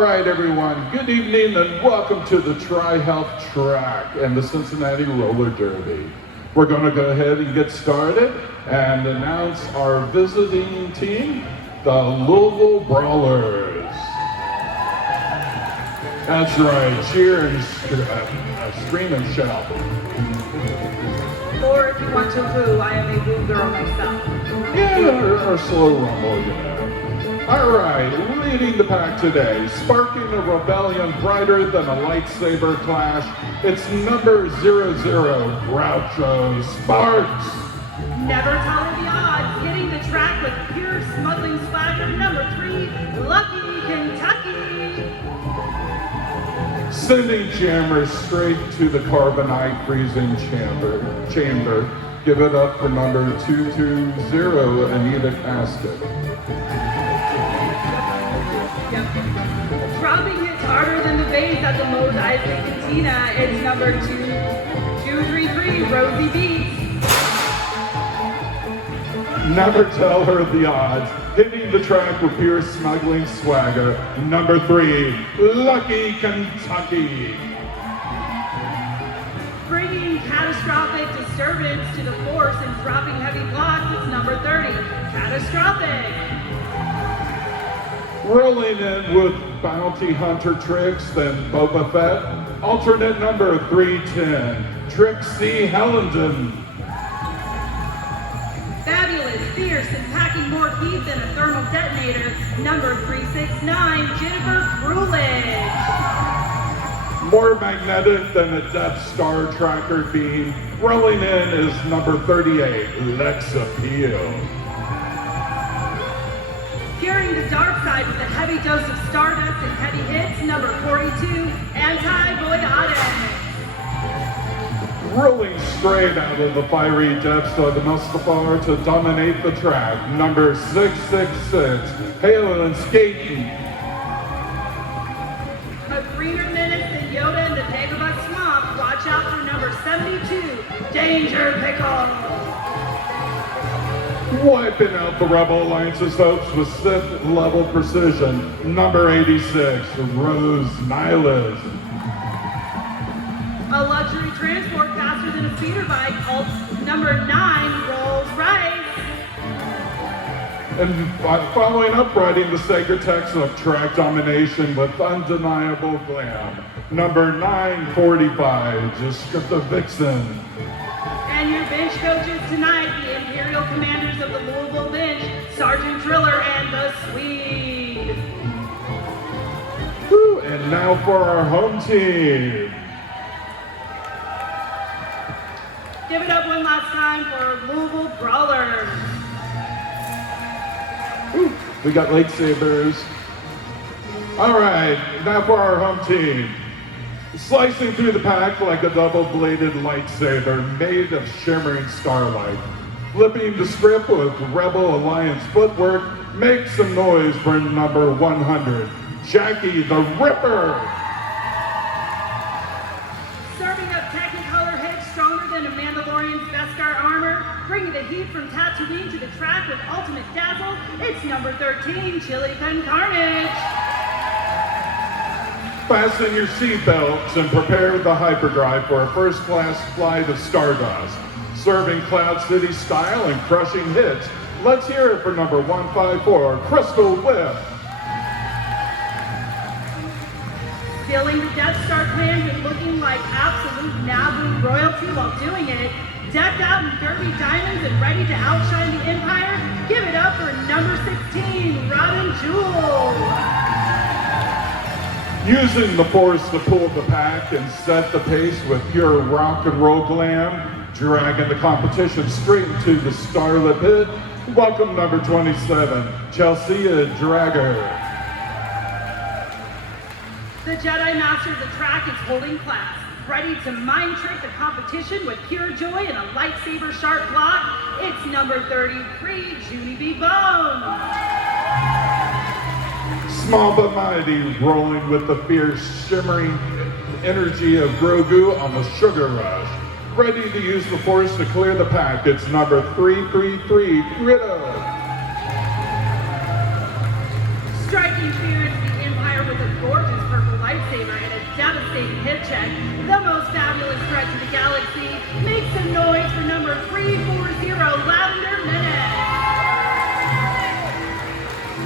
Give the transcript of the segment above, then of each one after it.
right, everyone. Good evening and welcome to the Tri-Health Track and the Cincinnati Roller Derby. We're going to go ahead and get started and announce our visiting team, the Louisville Brawlers. That's right, cheer and scream and shout. Or if you want to woo, I am a woo girl myself. Yeah, or slow rumble, you know. All right, leading the pack today, sparking a rebellion brighter than a lightsaber clash, it's number 00, Groucho Sparks. Never tolerate the odds, hitting the track with pure smuggling swagger, number 3, Lucky Kentucky. Sending jammers straight to the carbonite freezing chamber. Give it up for number 220, Anita Casket. Dropping hits harder than the bass at the Mos Eisley Cantina, it's number 2233, Rosie Beats. Never tell her the odds, hitting the track with pure smuggling swagger, number 3, Lucky Kentucky. Bringing catastrophic disturbance to the force and dropping heavy blocks, it's number 30, Catastrophic. Rolling in with bounty hunter tricks, then Boba Fett, alternate number 310, Trixie Hellenden. Fabulous, fierce, and packing more heat than a thermal detonator, number 369, Jennifer Frulich. More magnetic than a Death Star tracker beam, rolling in is number 38, Lex Appeal. Curing the dark side with a heavy dose of stardust and heavy hits, number 42, Antibiotic. Rolling straight out of the fiery depths of the Mustafar to dominate the track, number 666, Hail and Skating. A greener menace than Yoda in the Dagobah Swamp, watch out for number 72, Danger Pickle. Wiping out the Rebel Alliance's hopes with Sith-level precision, number 86, Rose Nihilus. A luxury transport faster than a speeder bike, number 9, Rolls Royce. And following up, riding the sacred text of track domination with undeniable glam, number 945, Descriptive Vixen. And your bench coaches tonight, the Imperial Commanders of the Louisville Bench, Sergeant Driller and the Swede. Woo, and now for our home team. Give it up one last time for Louisville Brawlers. Woo, we got lightsabers. All right, now for our home team. Slicing through the pack like a double-bladed lightsaber made of shimmering starlight. Flipping the script with Rebel Alliance footwork, make some noise for number 100, Jackie the Ripper. Serving up Technicolor hits stronger than a Mandalorian's Beskar armor, bringing the heat from Tatooine to the track with ultimate dazzle, it's number 13, Chili Pen Carnage. Fasten your seatbelts and prepare the hyperdrive for a first-class flight of Stardust. Serving Cloud City style and crushing hits, let's hear it for number 154, Crystal Whip. Filling the Death Star plan with looking like absolute Naboo royalty while doing it, decked out in derby diamonds and ready to outshine the Empire, give it up for number 16, Robin Jewell. Using the force to pull the pack and set the pace with pure rock and roll glam, dragging the competition straight into the starlit pit, welcome number 27, Chelsea Dragger. The Jedi Master of the track is holding class, ready to mind trick the competition with pure joy and a lightsaber sharp block. It's number 33, Judy B. Bone. Small but mighty, rolling with the fierce, shimmering energy of Grogu on the sugar rush. Ready to use the force to clear the pack, it's number 333, Grito. Striking fear into the Empire with a gorgeous check, the most fabulous threat to the galaxy. Make some noise for number 340, Lavender Minute.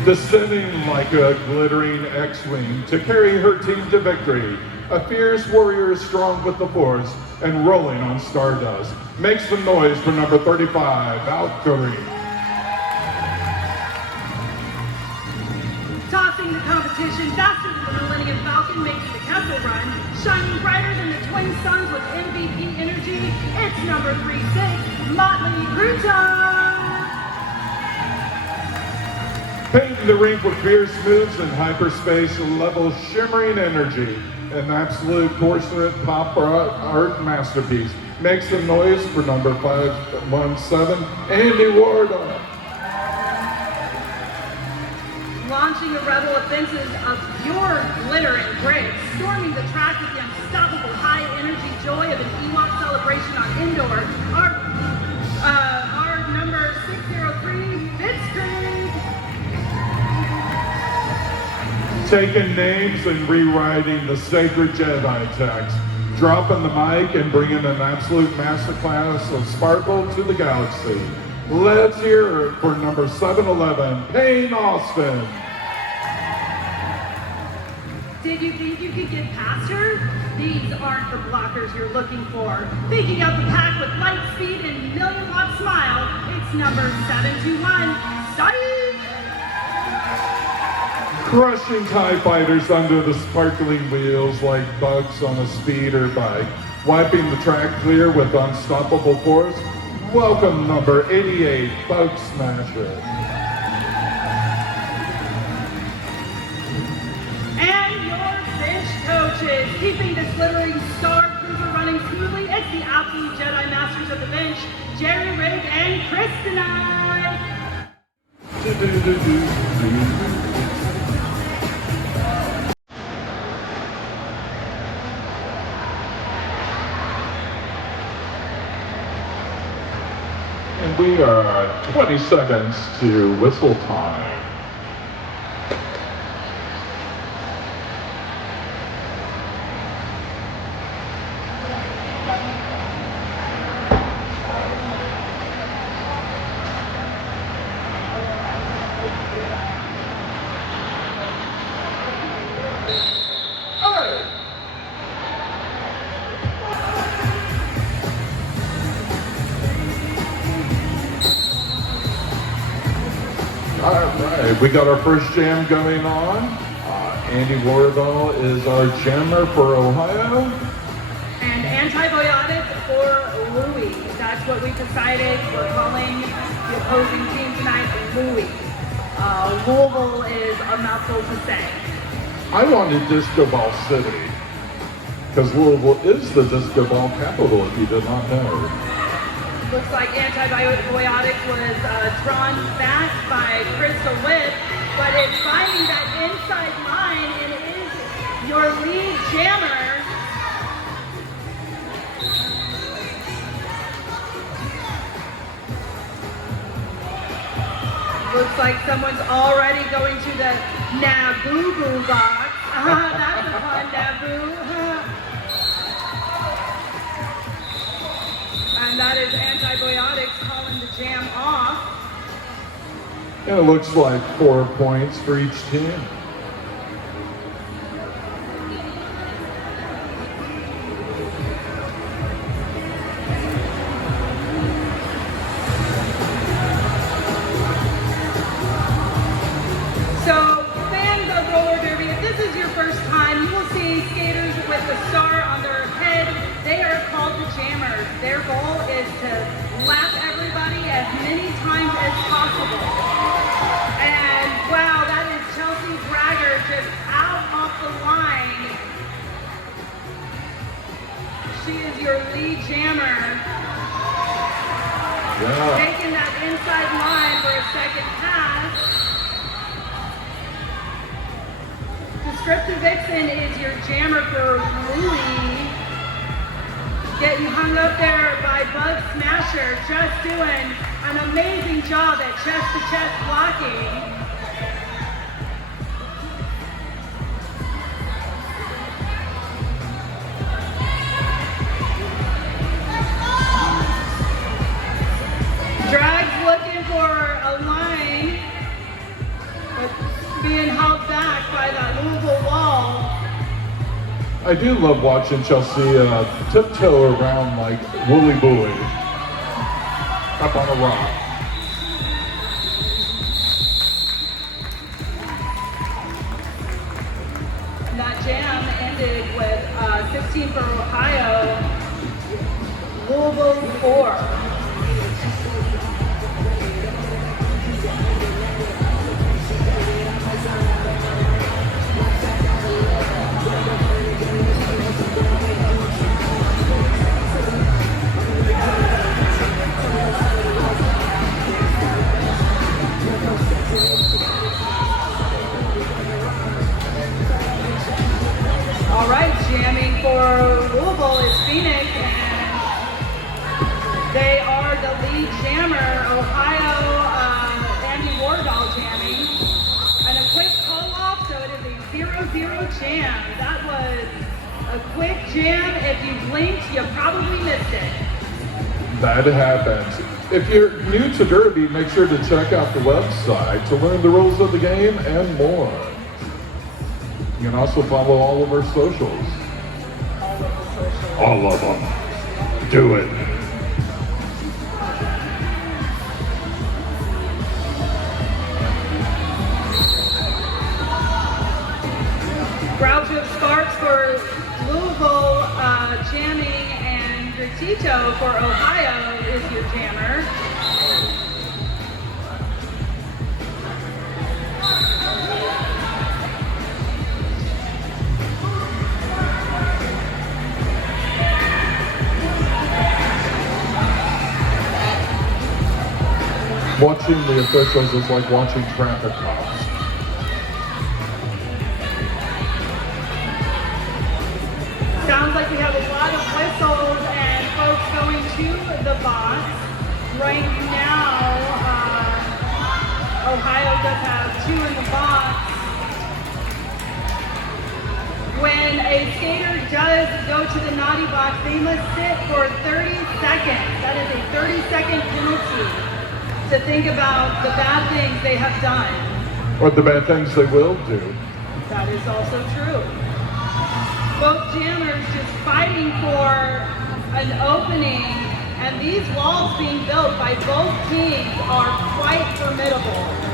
Descending like a glittering X-Wing to carry her team to victory. A fierce warrior strong with the Force and rolling on stardust. Make some noise for number 35, Valkyrie. Tossing the competition faster than the Millennium Falcon, making the Kessel Run. Shining brighter than the twin suns with MVP energy. It's number 36, Motley Cruton. Painting the rink with fierce moves and hyperspace level shimmering energy. An absolute porcelain pop art masterpiece. Make some noise for number 517, Andy Wardle. Launching a rebel offensive of pure glitter and grit, storming the track with the unstoppable high energy joy of an Ewok celebration on Indoor. Our number 603, Blitzkrieg. Taking names and rewriting the sacred Jedi text, dropping the mic and bringing an absolute masterclass of sparkle to the galaxy. Let's hear it for number 711, Payne Austin. Did you think you could get past her? These aren't the blockers you're looking for. Faking out the pack with light speed and million-watt smile, it's number 721, Psyche. Crushing TIE fighters under the sparkling wheels like bugs on a speeder bike. Wiping the track clear with unstoppable force. Welcome number 88, Bug Smasher. And your bench coaches, keeping this glittering Star Cruiser running smoothly. It's the absolute Jedi Masters of the bench, Jerry Rigg and Kristina. And we are 20 seconds to whistle time. All right, we got our first jam going on. Andy Wardle is our jammer for Ohio. And antibiotic for Louis. That's what we decided. We're calling the opposing team tonight Louis. Louisville is a mouthful to say. I wanted Disco Ball City, because Louisville is the disco ball capital, if you did not know. Looks like antibiotic was drawn back by Crystal Whip, but it's finding that inside line, and it is your lead jammer. Looks like someone's already going to the Naboo box. That's a fun Naboo. And that is antibiotics calling the jam off. And it looks like 4 points for each team. So, fans of roller derby, if this is your first time, you will see skaters with the star on their head. They are called the jammers. Their goal is to lap everybody as many times as possible. And wow, that is Chelsea Bragger just out off the line. She is your lead jammer. Yeah. Taking that inside line for a second pass. Descriptive Vixen is your jammer for Louis. Getting hung up there by Bug Smasher, just doing an amazing job at chest-to-chest blocking. I do love watching Chelsea tiptoe around like Wooly Bully up on a rock. That jam ended with 16 for Ohio, Louisville 4. All right, jamming for Louisville is Phoenix, and they are the lead jammer. Ohio, Andy Wardall jamming. And a quick call off, so it is a 0-0 jam. That was a quick jam. If you blinked, you probably missed it. That happens. If you're new to Derby, make sure to check out the website to learn the rules of the game and more. You can also follow all of our socials. All of them. Do it. Groucho Sparks for Louisville jamming, and Gratito for Ohio is your jammer. Watching the officials is like watching traffic cops. Sounds like we have a lot of whistles and folks going to the box. Right now, Ohio does have 2 in the box. When a skater does go to the naughty box, they must sit for 30 seconds. That is a 30-second penalty to think about the bad things they have done. Or the bad things they will do. That is also true. Both jammers just fighting for an opening, and these walls being built by both teams are quite formidable.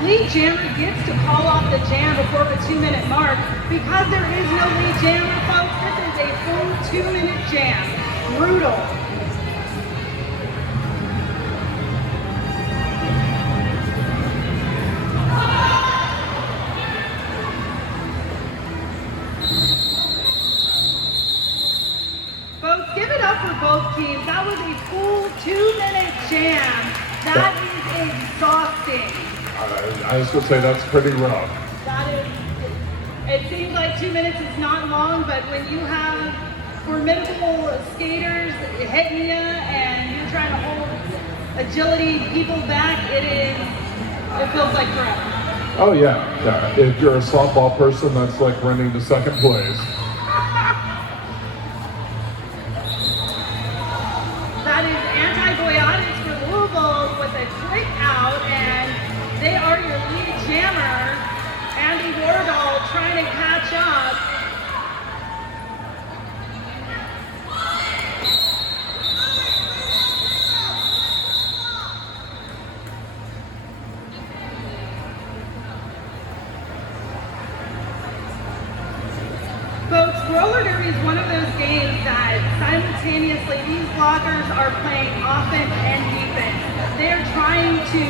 Lead jammer gets to call off the jam before the 2-minute mark. Because there is no lead jammer, folks, this is a full 2-minute jam. Brutal. Folks, give it up for both teams. That was a full 2-minute jam. That is exhausting. I was going to say that's pretty rough. That is, it seems like 2 minutes is not long, but when you have formidable skaters hitting you and you're trying to hold agility people back, it feels like forever. Oh yeah. If you're a softball person, that's like running to second place. That is antibiotics for Louisville with a quick out, and they are your lead jammer, Andy Wardall, trying to catch up. Folks, roller derby is one of those games that simultaneously these blockers are playing offense and defense. They're trying to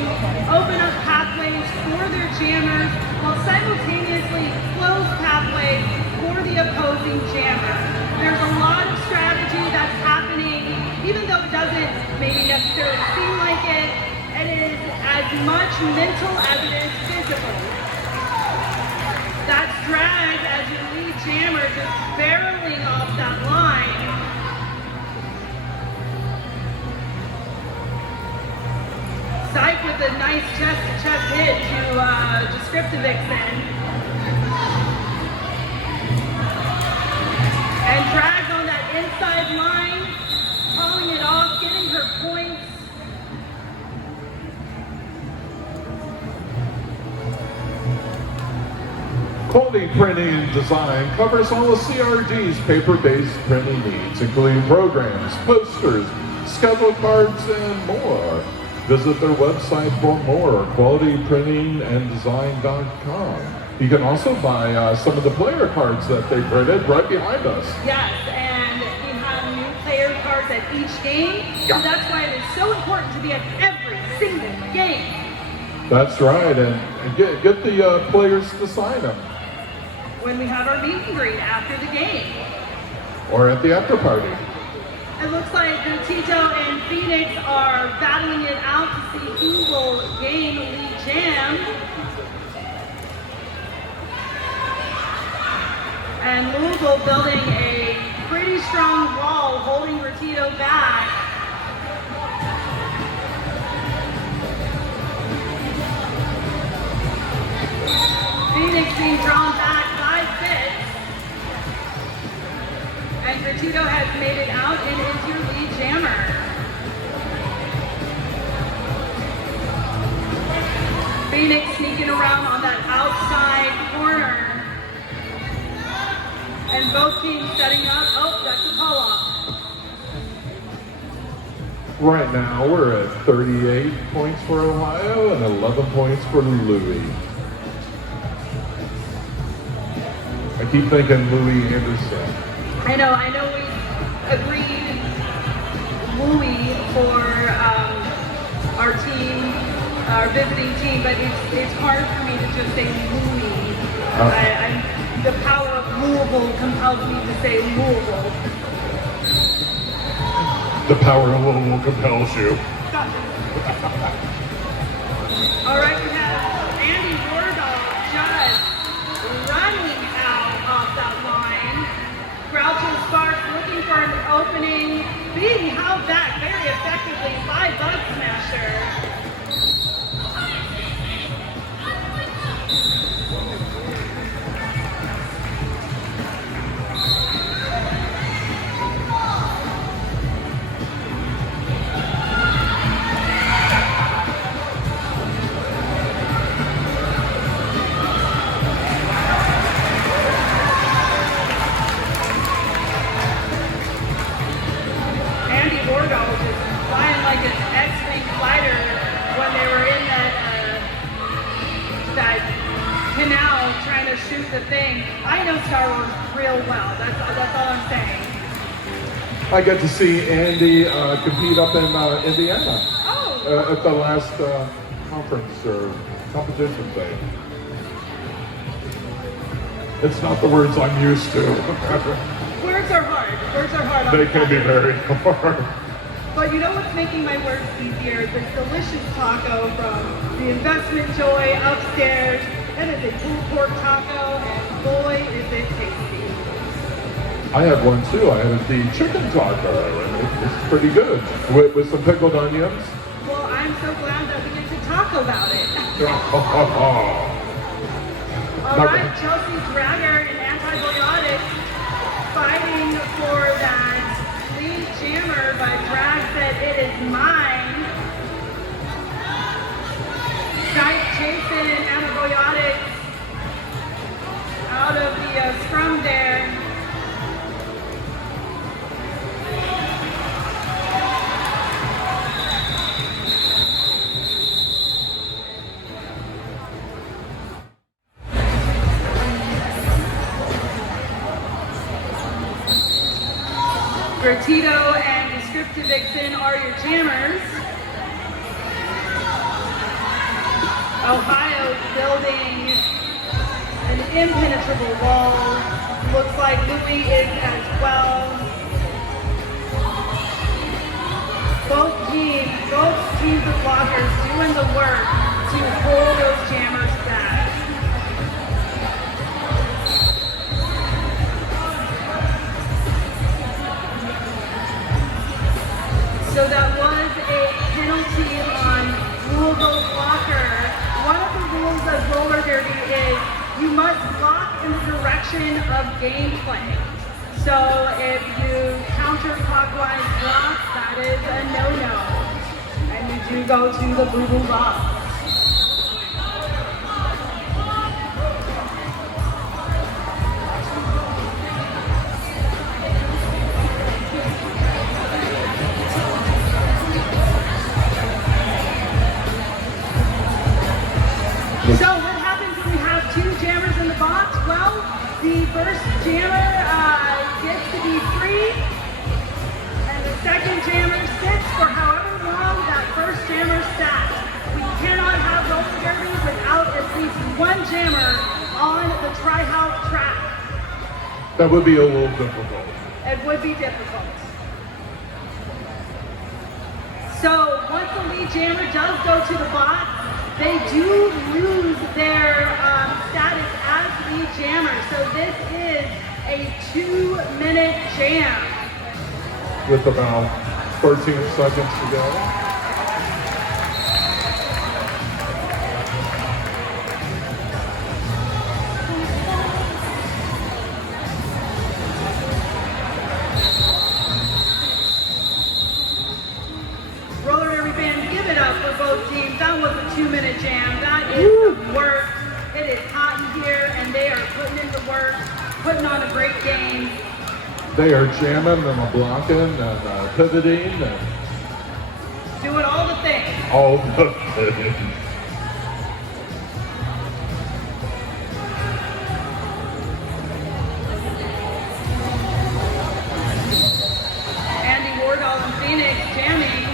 open up pathways for their jammers while simultaneously close pathways for the opposing jammer. There's a lot of strategy that's happening, even though it doesn't maybe necessarily seem like it. It is as much mental as it is physical. That's drag as your lead jammer just barreling off that line. nice chest-to-chest hit to Descriptive Vixen. And drags on that inside line, calling it off, getting her points. Quality Printing and Design covers all of CRG's paper-based printing needs, including programs, posters, schedule cards, and more. Visit their website for more, qualityprintinganddesign.com. You can also buy some of the player cards that they printed right behind us. Yes, and we have new player cards at each game, Yeah. so that's why it is so important to be at every single game. That's right, and get the players to sign them. When we have our meet and greet after the game. Or at the after party. It looks like Tito and Phoenix are battling it out to see who will gain lead jam. And Louisville building a pretty strong wall, holding Retito back. Phoenix being drawn back 5 sets. And Retito has made it out and is your lead jammer. Phoenix sneaking around on that outside corner. And both teams setting up. Oh, that's a call off. Right now, we're at 38 points for Ohio and 11 points for Louis. I keep thinking Louis Anderson. I know we agreed Louis for our team, our visiting team, but it's hard for me to just say Louis. The power of Louisville compels me to say Louisville. The power of Louisville compels you. All right, we have Andy Wardall just running out off that line. Groucho Sparks looking for an opening, being held back very effectively by Bug Smasher. The thing. I know Star Wars real well. That's all I'm saying. I got to see Andy compete up in Indiana Oh. at the last conference or competition thing. It's not the words I'm used to. Words are hard. Words are hard. They can be very hard. But you know what's making my words easier? This delicious taco from the Investment Joy upstairs. That is a pulled pork taco, and boy, is it tasty. I had one too. I had the chicken taco, and it's pretty good with some pickled onions. Well, I'm so glad that we get to talk about it. All right, Chelsea Dragger and Antibiotics fighting for that lead jammer, but Drag said it is mine. Skype Jason and Antibiotics out of the scrum there. Retito and Descriptive Vixen are your jammers. Ohio building an impenetrable wall. Looks like Louis is as well. Both teams of blockers doing the work to hold those jammers back. So that was a penalty on Louisville blocker. must block in the direction of gameplay. So if you counterclockwise block, that is a no-no. And you do go to the boo-boo box. So what happens when we have two jammers in the box? Well, the first jammer gets to be free, and the second jammer sits for however long that first jammer sat. We cannot have roller derby without at least one jammer on the try-out track. That would be a little difficult. It would be difficult. So once the lead jammer does go to the box, they do lose their status as lead jammer. So this is a 2-minute jam. With about 13 seconds to go. Roller derby fans, give it up for both teams. That was a 2-minute jam. That is some work. It is hot in here, and they are putting in the work, putting on a great game. They are jamming and blocking and pivoting and Doing all the things. all the things. Andy Wardall and Phoenix jamming.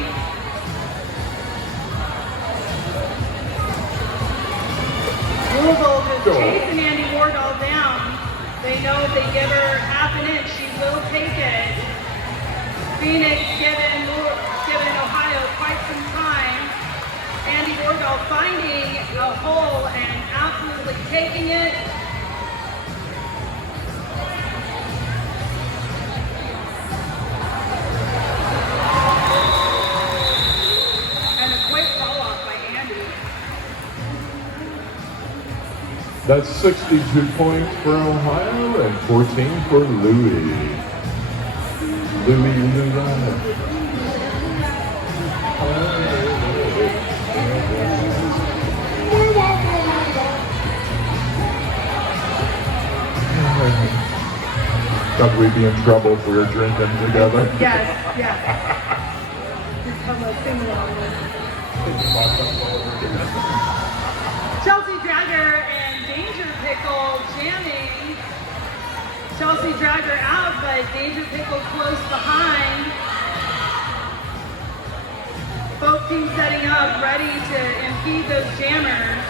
Louisville just chasing Andy Wardall down. They know if they give her half an inch, she will take it. Phoenix giving Ohio quite some time. Andy Wardall finding a hole and absolutely taking it. And a quick fall off by Andy. That's 62 points for Ohio and 14 for Louis. Thought we'd be in trouble if we were drinking together. Yes, yes. Just come let's sing along with. Chelsea Dragger and Danger Pickle jamming. Chelsea Dragger out, but Danger Pickle close behind. Both teams setting up, ready to impede those jammers.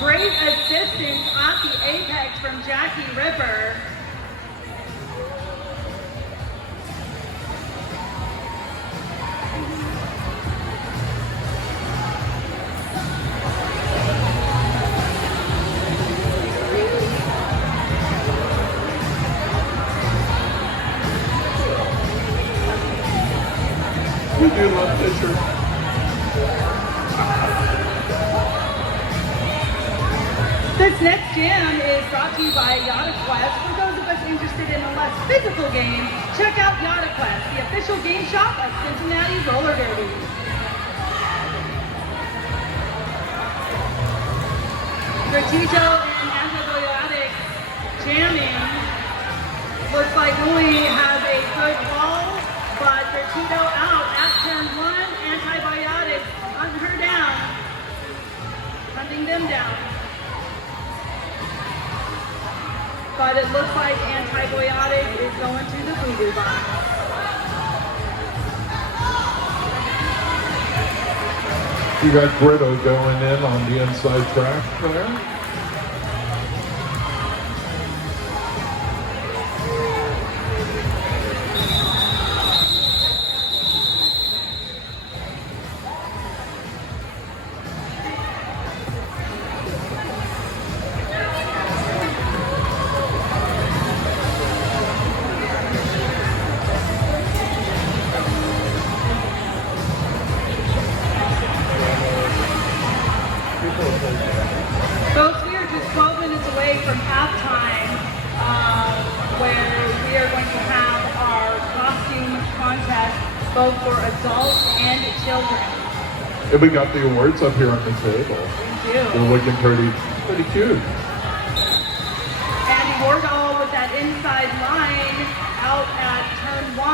Great assistance at the apex from Jackie Ripper. We do love Fisher. This next jam is brought to you by Yada Quest. For those of us interested in a less physical game, check out Yada Quest, the official game shop of Cincinnati Roller Derby. Gratito and Antibiotic jamming. Looks like Louis has a good ball, but Gratito out at turn 1. Antibiotic hunting her down, hunting them down. But it looks like Antibiotic is going to the boo-boo box. You got Brito going in on the inside track there. Both both for adults and children. And we got the awards up here on the table. We do. They're looking pretty cute. Andy Wardall with that inside line out at turn 1.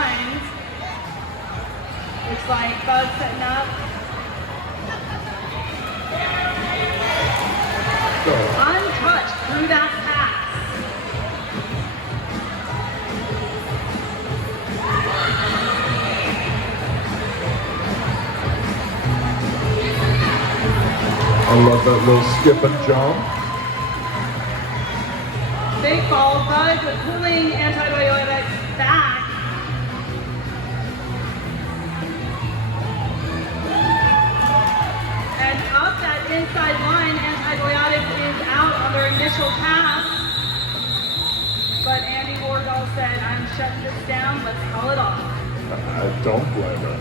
Looks like Buzz setting up. So, Untouched through that pass. I love that little skip and jump. Big ball, Buzz pulling Antibiotics back. And up that inside line, Antibiotics is out on their initial pass. But Andy Wardall said, I'm shutting this down, let's call it off. I don't blame her.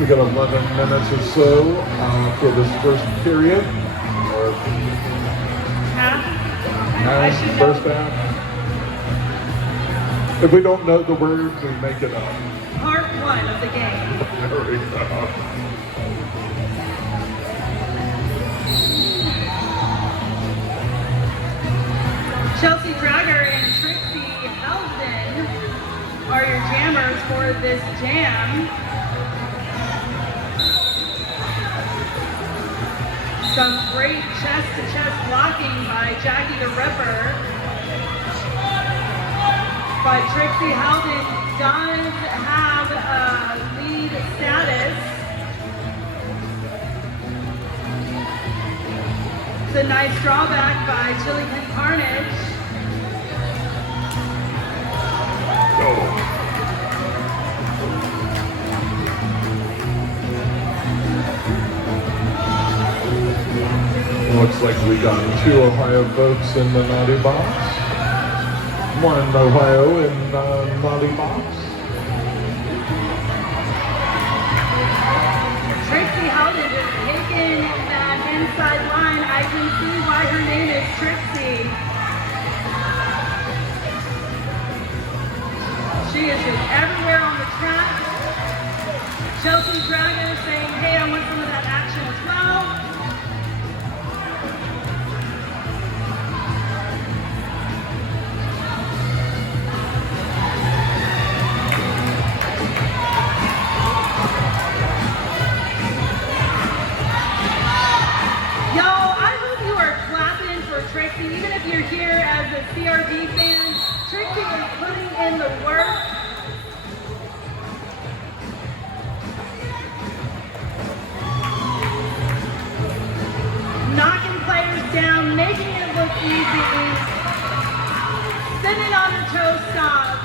We got 11 minutes or so for this first period. Or Half? first half. If we don't know the word, we make it up. Part 1 of the game. There we go. Chelsea Dragger and Trixie Helden are your jammers for this jam. Some great chest-to-chest blocking by Jackie the Ripper. But Trixie Helden does have a lead status. It's a nice drawback by Chili Pin Carnage. Looks like we got 2 Ohio folks in the naughty box. 1 Ohio in naughty box. Trixie Helden just taking that inside line. I can see why her name is Trixie. She is just everywhere on the track. Chelsea Dragger saying, hey, I want some of that action as well. Trixie, even if you're here as a CRD fan, Trixie is putting in the work. Knocking players down, making it look easy. Sitting on her toe stops.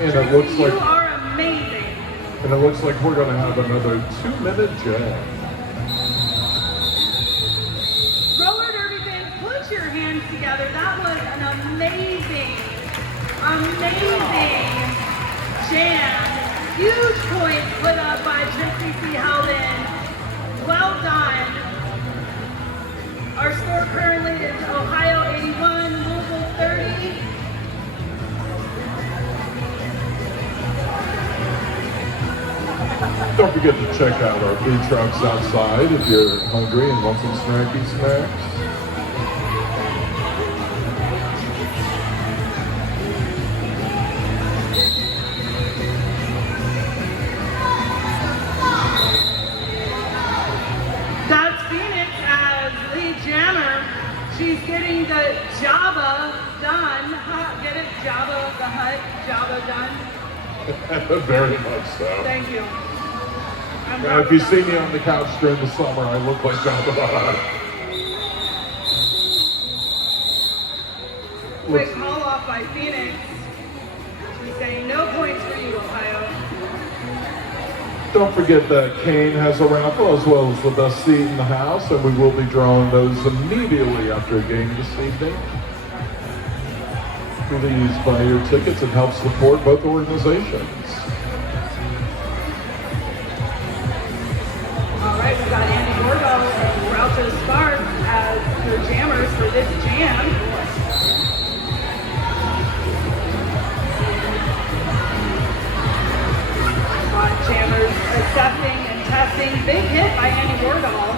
And Trixie, it looks like you are amazing. And it looks like we're going to have another 2-minute jam. Roller derby fans, put your hands together. That was an amazing jam. Huge points put up by Trixie C. Helden. Well done. Our score currently is Ohio 81, Louisville 30. Don't forget to check out our food trucks outside if you're hungry and want some snacky snacks. That's Phoenix as lead jammer. She's getting the Java done. Get it? Java the Hutt, Java done. Very much so. Thank you. Now, if you see me on the couch during the summer, I look like Java the Hutt. Quick call off by Phoenix. She's saying no points for you, Ohio. Don't forget that Kane has a raffle as well as the best seat in the house, and we will be drawing those immediately after a game this evening. Please buy your tickets and help support both organizations. All right, we've got Andy Gorgo and Groucho Sparks as your jammers for this jam. Jammers accepting and testing. Big hit by Andy Wardall.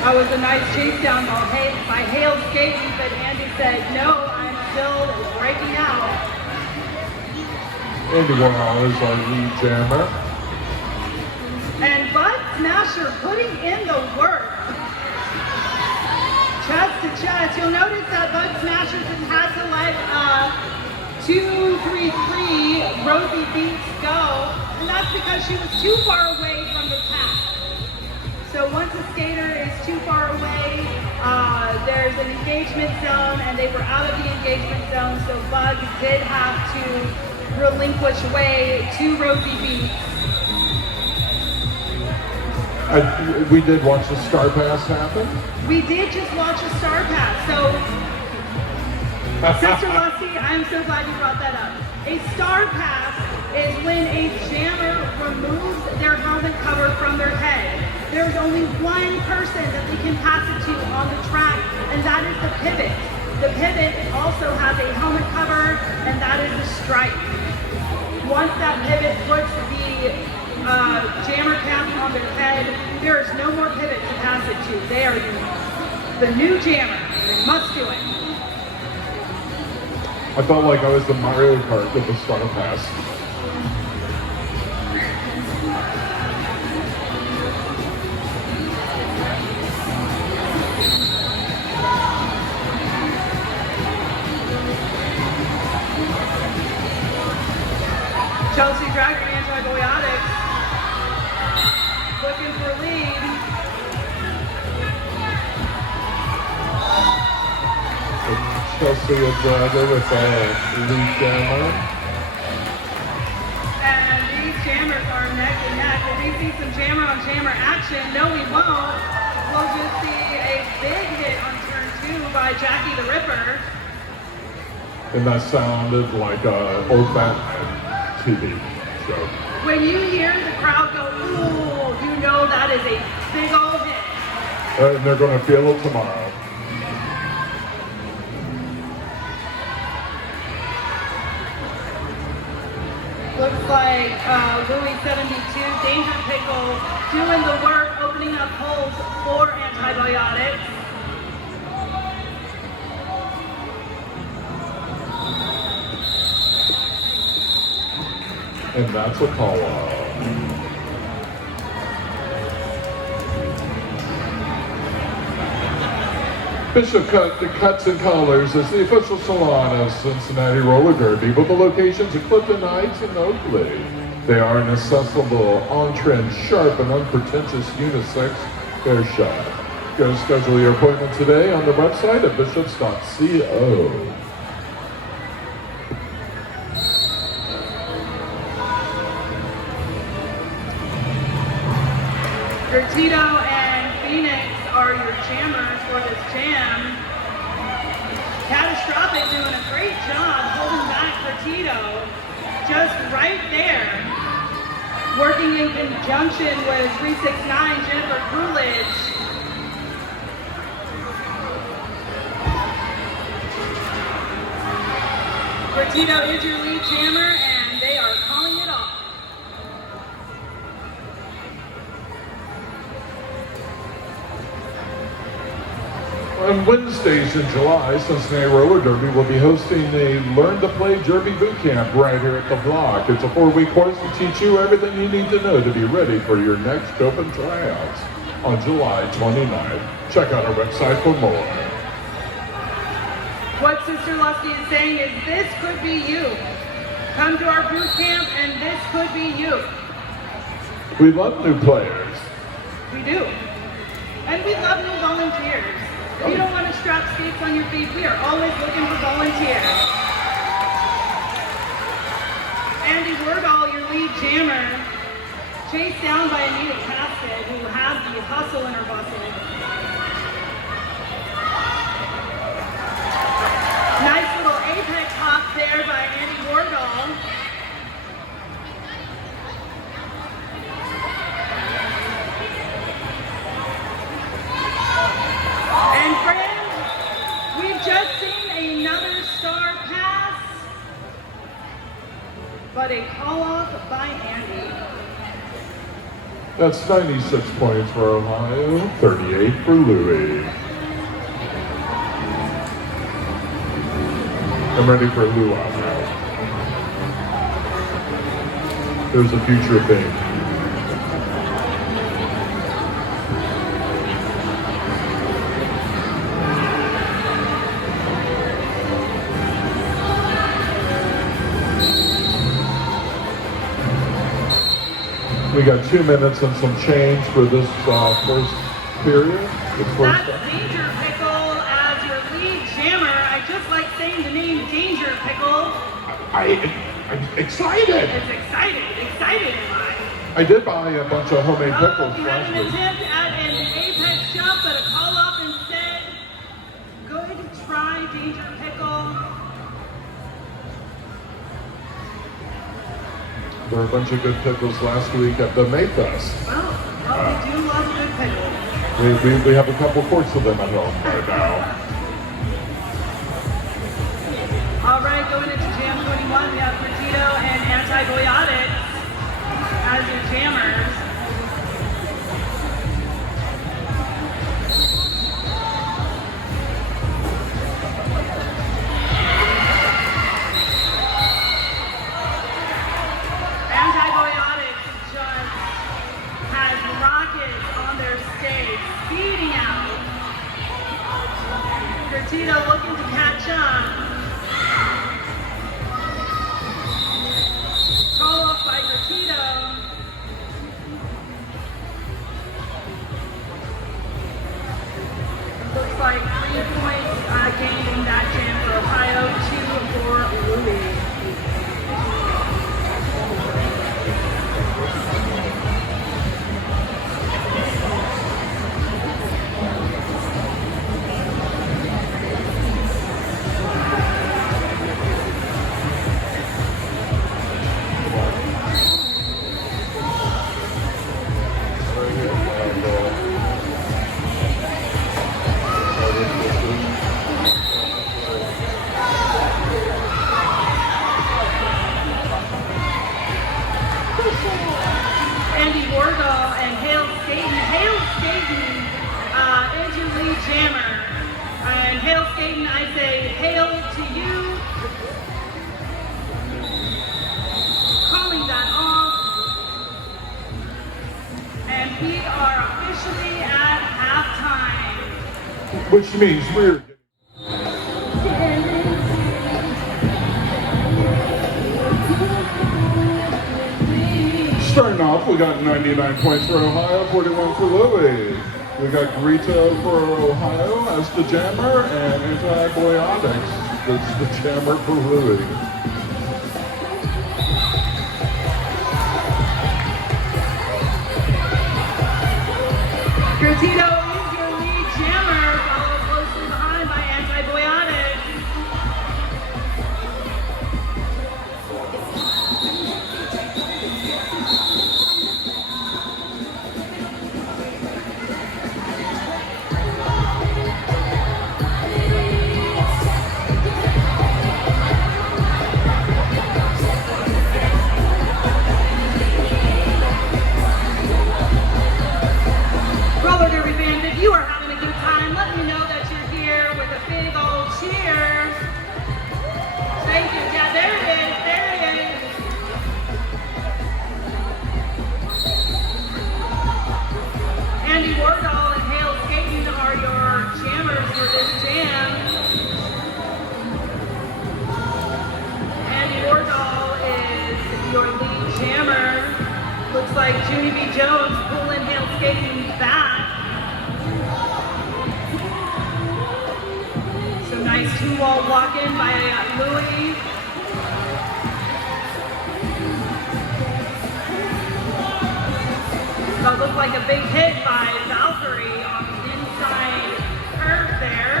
That was a nice chase down by Hale skating, but Andy said, no, I'm still breaking out. Andy Warhol is our lead jammer. And Bud Smasher putting in the work. Chest to chest. You'll notice that Bud Smasher just had to let 2-3-3 Rosie Beats go, and that's because she was too far away from the pack. So once a skater is too far away, there's an engagement zone, and they were out of the engagement zone, so Bud did have to relinquish way to Rosie Beats. We did watch the Star Pass happen. We did just watch a Star Pass, so Sister Lusty, I'm so glad you brought that up. A Star Pass is when a jammer removes their helmet cover from their head. There's only one person that they can pass it to on the track, and that is the pivot. The pivot also has a helmet cover, and that is the stripe. Once that pivot puts the jammer cap on their head, there is no more pivot to pass it to. They are the new jammer. They must do it. I felt like I was the Mario Kart with the Star Pass. Chelsea Dragon Antibiotics looking for lead. Chelsea Dragon with a lead jammer. And these jammers are neck and neck. Will we see some jammer on jammer action? No, we won't. We'll just see a big hit on turn 2 by Jackie the Ripper. And that sounded like an old Batman TV show. When you hear the crowd go, ooh, you know that is a big old hit. And they're going to feel it tomorrow. Looks like Louis 72, Danger Pickle, doing the work, opening up holes for Antibiotics. And that's a call-out. Bishop Cuts and Colors is the official salon of Cincinnati Roller Derby with the locations of Clifton Heights and Oakley. They are an accessible, on-trend, sharp, and unpretentious unisex hair shop. Go schedule your appointment today on the website at bishops.co. Gertito and Phoenix are your jammers for this jam. Catastrophic doing a great job holding back Gertito. Just right there. Working in conjunction with 369 Jennifer Coolidge. Gertito is your lead jammer, and they are calling it off. On Wednesdays in July, Cincinnati Roller Derby will be hosting a Learn to Play Derby Boot Camp right here at the block. It's a 4-week course to teach you everything you need to know to be ready for your next open tryouts on July 29th. Check out our website for more. What Sister Lusty is saying is this could be you. Come to our boot camp and this could be you. We love new players. We do. And we love new volunteers. If you don't want to strap skates on your feet, we are always looking for volunteers. Andy Wardall, your lead jammer, chased down by Anita Casket, who has the hustle in her bustle. Nice little apex hop there by Andy Wardall. by Andy. That's 96 points for Ohio, 38 for Louis. I'm ready for luau now. There's a future thing. We got 2 minutes and some change for this first period. That's Danger Pickle as your lead jammer. I just like saying the name Danger Pickle. I'm excited. It's excited am I? I did buy a bunch of homemade pickles You had last an week. attempt at an apex jump, but a call up instead. Good try, Danger Pickle. There were a bunch of good pickles last week at the Mayfest. Well, we do love good pickles. We have a couple quarts of them at home right now. All right, going into Jam 21, we have Pertito and Antibiotics as your jammers. Antibiotics just has rockets on their stage, speeding out. Pertito looking to catch up. Call up by Pertito. Looks like 3 points gained in that jam for Ohio, 2 for Louis. Andy Wargall and Hale Skaten. Hale Skaten is your lead jammer. And Hale Skaten, I say hail to you. Calling that off. And we are officially at halftime. Which means we're starting off, we got 99 points for Ohio, 41 for Louis. We got Grito for Ohio as the jammer, and Antibiotics as the jammer for Louis. Pertito is your lead jammer, followed closely behind by Antibiotics. Roller derby fans, if you are having a good time, let me know that you're here with a big old cheer. Thank you. Yeah, there it is. There it is. Andy Wargall and Hale Skaten are your jammers for this jam. Andy Wargall is your lead jammer. Looks like Junie B. Jones pulling Hale Skaten back. Some nice two-wall walk-in by Louis. So it looked like a big hit by Valkyrie on the inside curve there.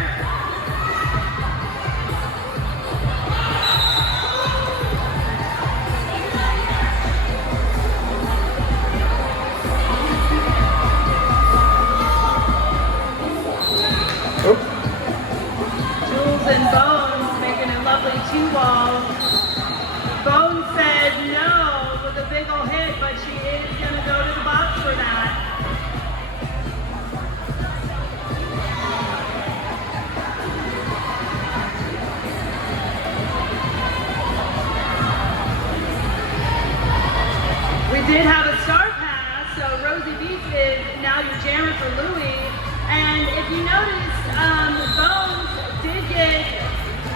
Jules and Bones making a lovely two-wall. Bones said no with a big out your jammer for Louie. And if you noticed, Bones did get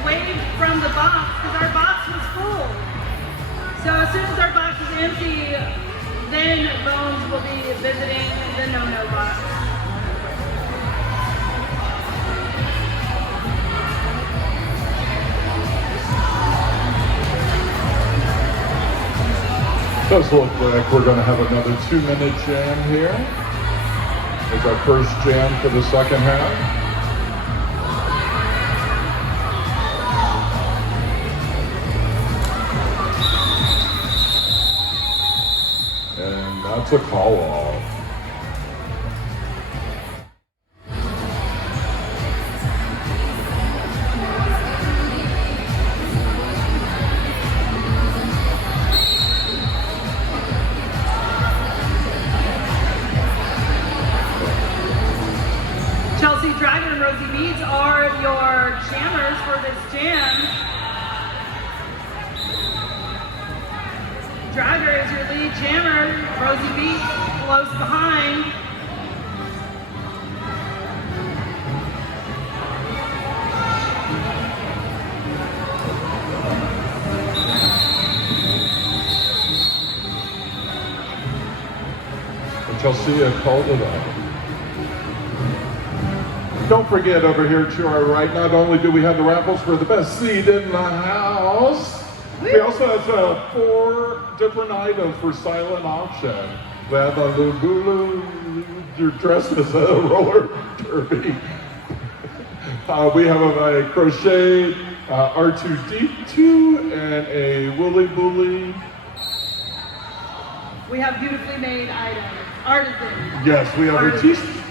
waved from the box because our box was full. So as soon as our box is empty, then Bones will be visiting the no-no box. Does look like we're going to have another 2-minute jam here. It's our first jam for the second half. And that's a call off. Dragon and Rosie Beads are your jammers for this jam. Dragger is your lead jammer. Rosie Beads close behind. And Chelsea called it out. Don't forget, over here to our right, not only do we have the raffles for the best seat in the house, we also have 4 different items for silent auction. We have a Lulu, you're dressed as a roller derby. We have a crochet R2D2 and a Woolly Bully. We have beautifully made items. Artisan. Yes, we have a t-shirt.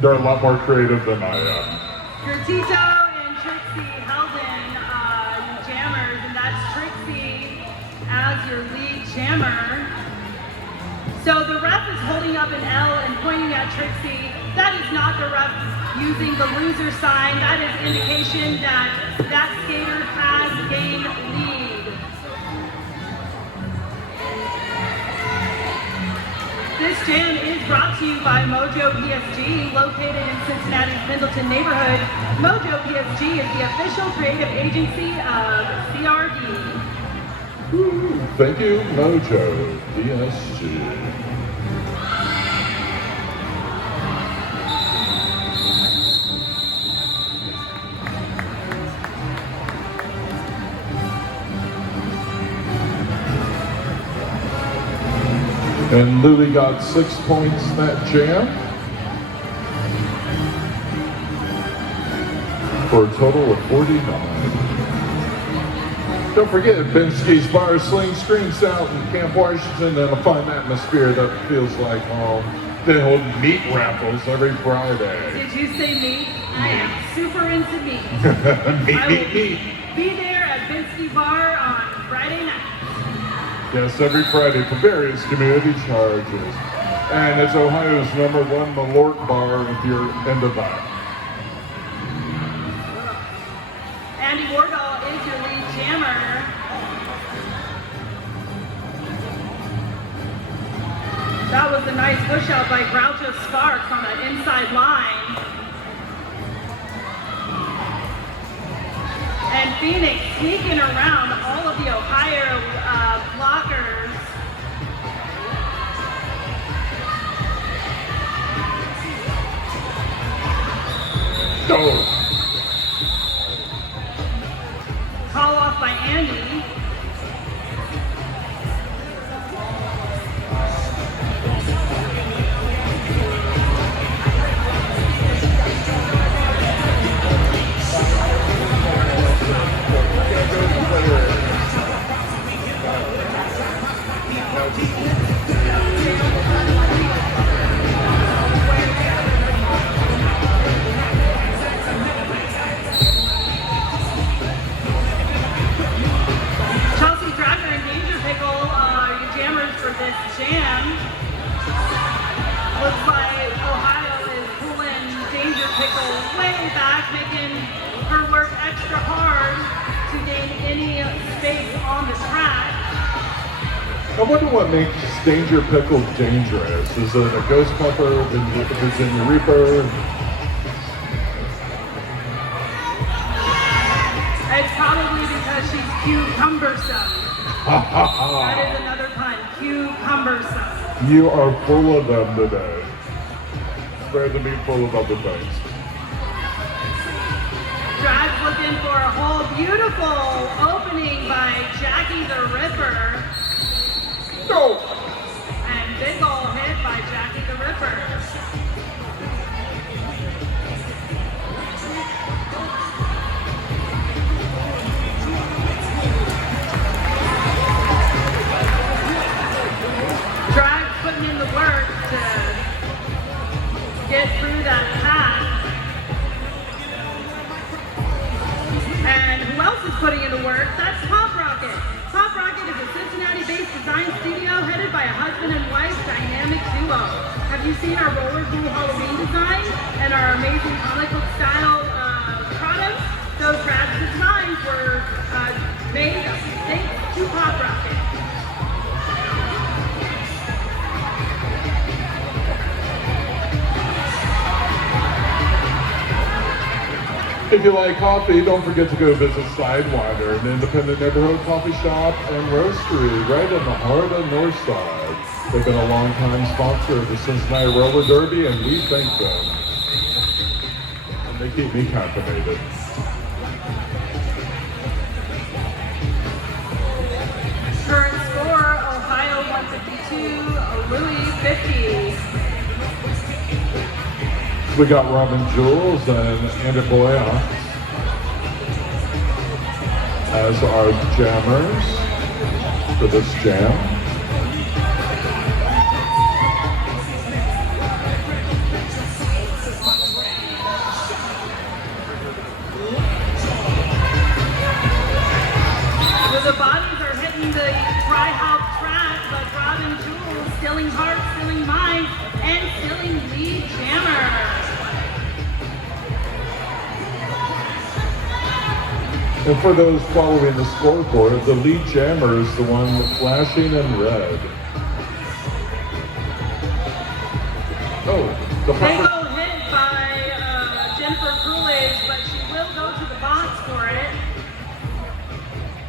They're a lot more creative than I am. Your Tito and Trixie Heldon jammers, and that's Trixie as your lead jammer. So the ref is holding up an L and pointing at Trixie. That is not the ref using the loser sign. That is indication that that skater has gained lead. This jam is brought to you by Mojo PSG, located in Cincinnati's Pendleton neighborhood. Mojo PSG is the official creative agency of CRD. Ooh, thank you, Mojo PSG. And Louie got 6 points in that jam for a total of 49. Don't forget, Bensky's Bar, Sling Screens out in Camp Washington, and a fun atmosphere that feels like home. They hold meat raffles every Friday. Did you say meat? I am super into meat. meat. Be there at Bensky Bar on Friday night. Yes, every Friday for various community charges. And it's Ohio's #1 Malort bar if you're into that. Andy Wardall is your lead jammer. That was a nice push out by Groucho Sparks on that inside line. And Phoenix sneaking around all of the Ohio blockers. Oh. Call off by Andy. Jam. Looks like Ohio is pulling Danger Pickle way back, making her work extra hard to gain any space on the track. I wonder what makes Danger Pickle dangerous. Is it a ghost pepper, a Virginia Reaper? It's probably because she's cucumbersome. That is another pun. Cucumbersome. You are full of them today. Spare to be full of other things. Drag's looking for a whole beautiful opening by Jackie the Ripper. No! And big ol' hit by Jackie the Ripper. Drag's putting in the work to get through that path. And who else is putting in the work? That's Pop Rocket. Pop Rocket is a Cincinnati-based design studio headed by a husband and wife dynamic duo. Have you seen our roller pool Halloween design and our amazing comic book style products? Those graphic designs were made thanks to Pop Rocket. If you like coffee, don't forget to go visit Sidewinder, an independent neighborhood coffee shop and roastery right in the heart of Northside. They've been a long-time sponsor of the Cincinnati Roller Derby, and we thank them. And they keep me captivated. Current score, Ohio 152, Louis 50. We got Robin Jules and Andy Boya as our jammers for this jam. Well, the bodies are hitting the tri-hop track, but Robin Jules stealing heart, stealing mind, and stealing lead jammer. And for those following the scoreboard, the lead jammer is the one flashing in red. Oh, the They go hit by Jennifer Coolidge, but she will go to the box for it.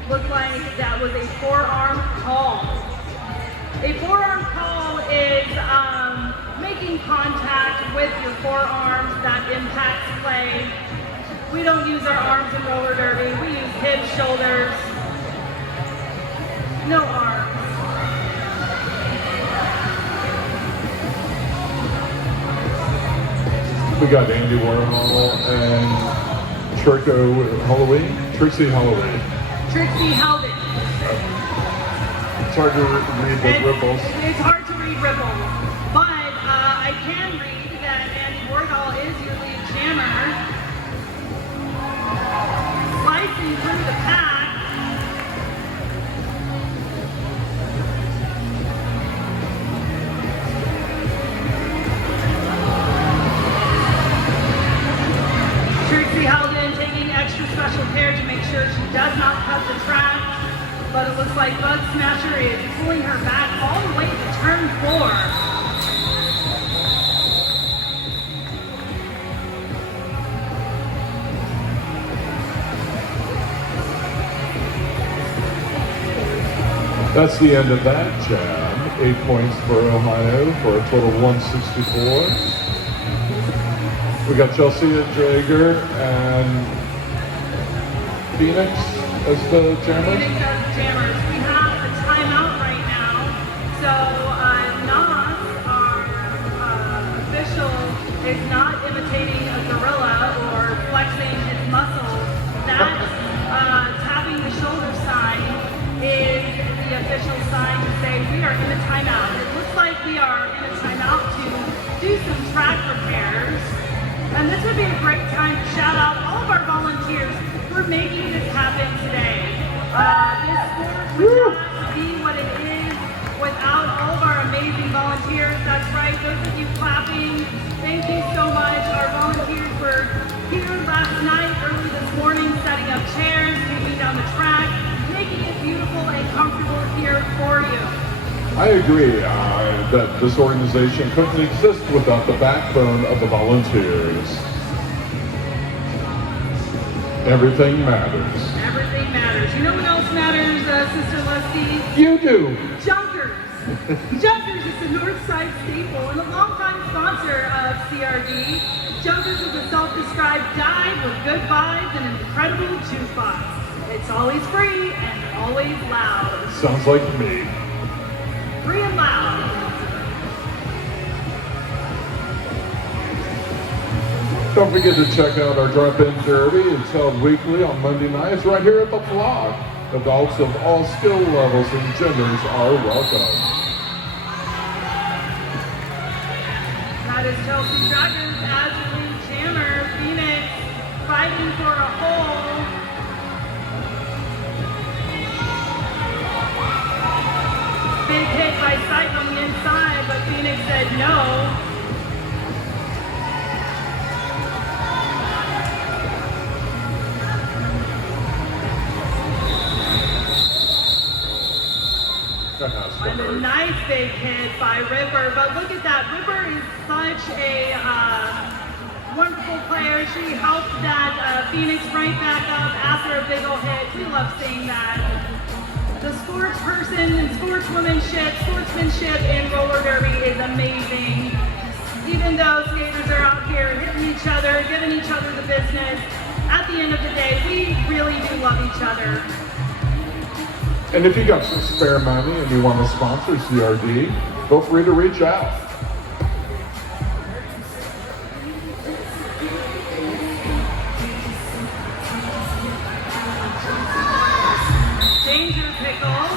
Looked like that was a forearm call. A forearm call is making contact with your forearms that impacts play. We don't use our arms in roller derby. We use hips, shoulders, no arms. We got Andy Warhol and Trixie Holloway. Trixie held it. It's hard to read the ripples. It's hard to read ripples, but I can read that Andy Warhol is your lead jammer. Slicing through the pack. Trixie Haldon taking extra special care to make sure she does not cut the track, but it looks like Bug Smasher is pulling her back all the way to turn 4. That's the end of that jam. 8 points for Ohio for a total of 164. We got Chelsea Drager and Phoenix as the jammers. Phoenix as the jammers. We have a timeout right now. So Nas, our official, is not imitating a gorilla or flexing his muscles. That tapping the shoulder sign is the official sign to say we are in a timeout. It looks like we are in a timeout to do some track repairs. And this would be a great time to shout out all of our volunteers for making this happen today. This sport would not be what it is without all of our amazing volunteers. That's right, those of you clapping, thank you so much. Our volunteers were here last night, early this morning, setting up chairs, taking down the track, making it beautiful and comfortable here for you. I agree that this organization couldn't exist without the backbone of the volunteers. Everything matters. Everything matters. You know what else matters, Sister Lusty? You do. Junkers. Junkers is the Northside staple and a longtime sponsor of CRD. Junkers is a self-described dive with good vibes and an incredible juice box. It's always free and always loud. Sounds like me. Free and loud. Don't forget to check out our drop-in derby. It's held weekly on Monday nights right here at the Flock. Adults of all skill levels and genders are welcome. That is Chelsea Dragons as the lead jammer. Phoenix fighting for a hole. Big hit by Sight on the inside, but Phoenix said no. And a nice big hit by Ripper, but look at that. Ripper is such a wonderful player. She helped that Phoenix right back up after a big old hit. We love seeing that. The sports person and sportsmanship in roller derby is amazing. Even though skaters are out here hitting each other, giving each other the business, at the end of the day, we really do love each other. And if you got some spare money and you want to sponsor CRD, feel free to reach out. Danger Pickle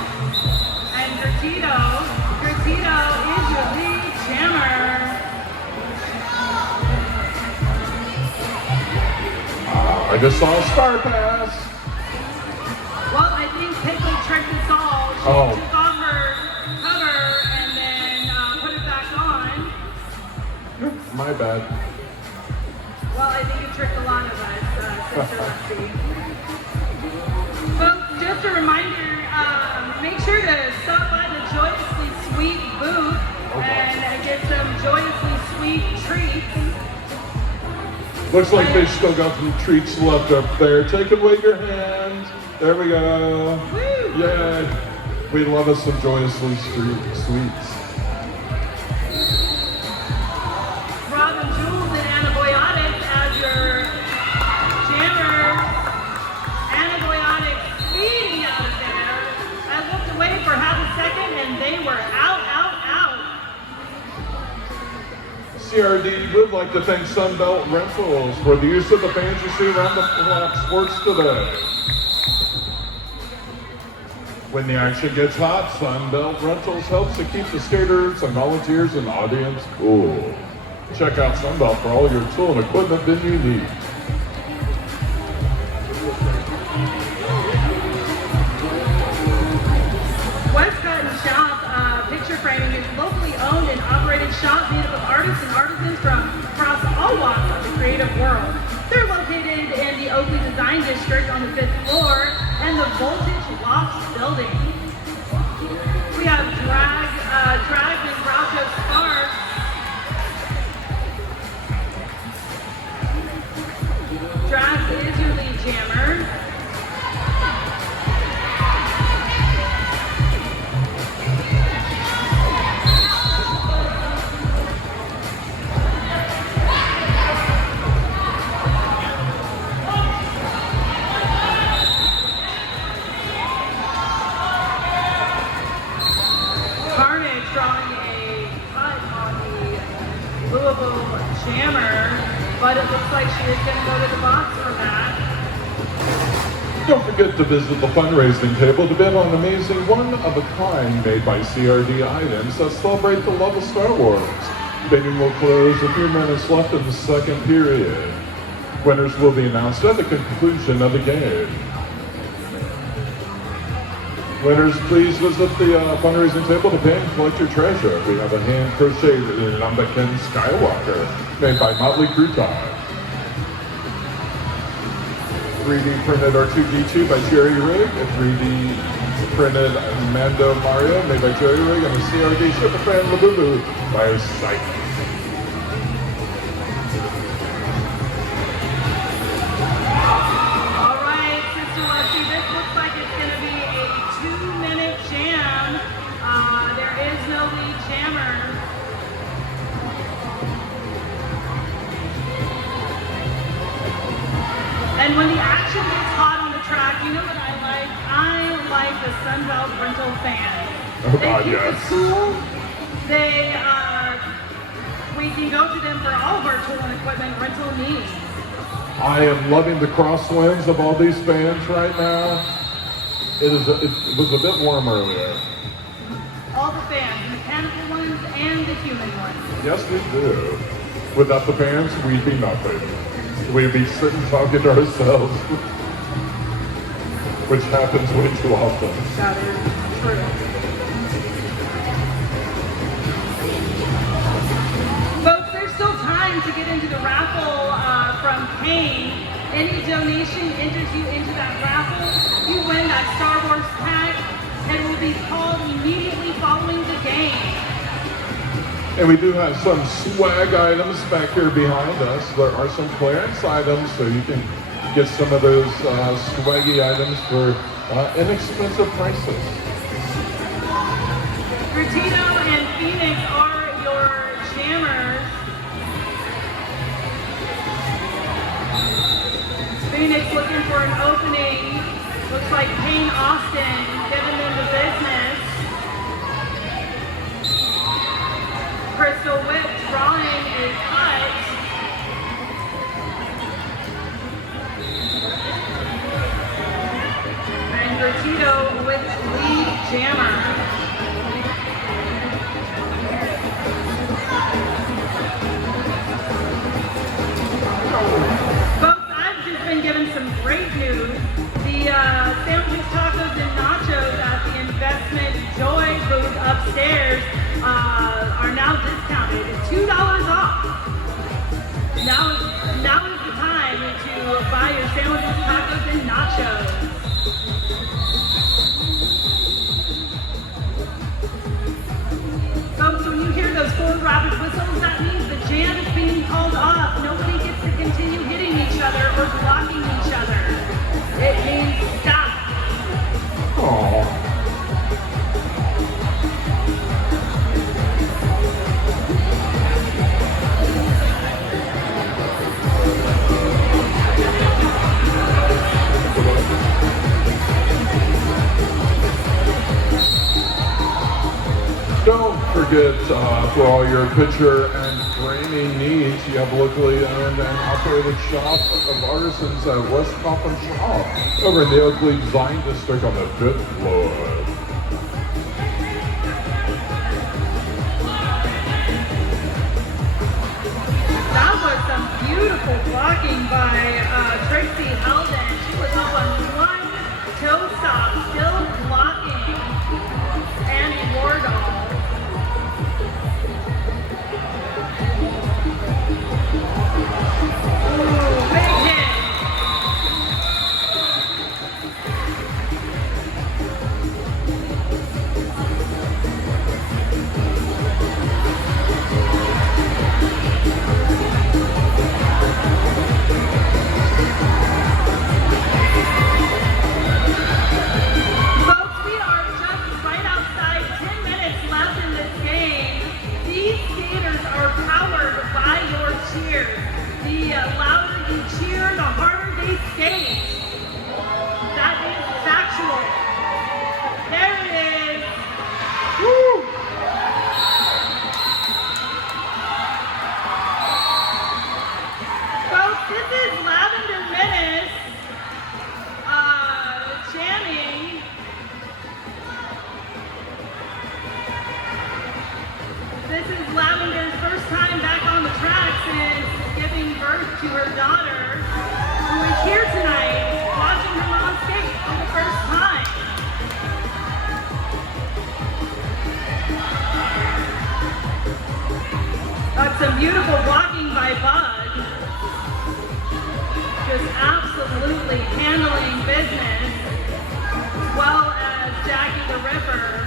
and Gratito. Gratito is your lead jammer. I just saw a star pass. Well, I think Pickle tricked us all. She took off her cover and then put it back on. My bad. Well, I think it tricked a lot of us, Sister Lexi. Folks, just a reminder, make sure to stop by the Joyously Sweet booth and get some Joyously Sweet treats. Looks like they still got some treats left up there. Take and wave your hand. There we go. Woo! Yeah, we love us some Joyously Sweets. Robin Jules and Anabiotics as your jammer. Anabiotics speeding out of there. I looked away for half a second and they were out. CRD would like to thank Sunbelt Rentals for the use of the fans you see around the Flock Sports today. When the action gets hot, Sunbelt Rentals helps to keep the skaters and volunteers and audience cool. Check out Sunbelt for all your tool and equipment that you need. Westcott and Shop Picture Framing is a locally owned and operated shop made up of artists and artisans from across all walks of the creative world. They're located in the Oakley Design District on the 5th floor and the Voltage Lofts building. We have Drag and Groucho Sparks. Drag is your lead jammer. Louisville jammer, but it looks like she is going to go to the box for that. Don't forget to visit the fundraising table to bid on amazing one-of-a-kind made by CRD items that celebrate the love of Star Wars. Bidding will close a few minutes left in the second period. Winners will be announced at the conclusion of the game. Winners, please visit the fundraising table to pay and collect your treasure. We have a hand-crocheted Lumberkin Skywalker made by Motley Crouton. 3D printed R2-D2 by Jerry Rigg, a 3D printed Mando Mario made by Jerry Rig and the CRD Shipper Fan Labubu by Sight. All right, Sister Leslie, this looks like it's going to be a 2-minute jam. There is no lead jammer. And when the action gets hot on the track, you know what I like? I like the Sunbelt rental fans. Oh They God, keep yes. it cool. We can go to them for all of our tool and equipment rental needs. I am loving the crosswinds of all these fans right now. It was a bit warm earlier. All the fans, mechanical ones and the human ones. Yes, we do. Without the fans, we'd be nothing. We'd be sitting talking to ourselves, which happens way too often. That is true. Folks, there's still time to get into the raffle from Kane. Any donation enters you into that raffle. You win that Star Wars pack and will be called immediately following the game. And we do have some swag items back here behind us. There are some clearance items, so you can get some of those swaggy items for inexpensive prices. Gratito and Phoenix are your jammers. Phoenix looking for an opening. Looks like Kane Austin giving them the business. Crystal Whip drawing a cut. And Gratito with lead jammer. Folks, I've just been given some great news. The sandwiches, tacos, and nachos at the Investment Joy booth upstairs are now discounted. $2 off. Now is the time to buy your sandwiches, tacos, and nachos. Folks, when you hear those 4 rapid whistles, that means the jam is being called off. Nobody gets to continue hitting each other or blocking each other. It means stop. Aww. Don't forget, for all your picture and framing needs, you have locally owned and operated shop of artisans at West Coffin Shop over in the Oakley Design District on the 5th floor. That was some beautiful blocking by Tracy Helden. She was up on one toe stop, still blocking Annie Wardall. Ooh, big hit. Folks, we are just right outside 10 minutes left in this game. These skaters are powered by your cheers. The louder you cheer, the harder they skate. That is factual. There it is. Woo! Folks, this is Lavender Menace jamming. This is Lavender's first time back on the track since giving birth to her daughter, who is here tonight watching her mom skate for the first time. That's some beautiful blocking by Bud. Just absolutely handling business. well as Jackie the Ripper.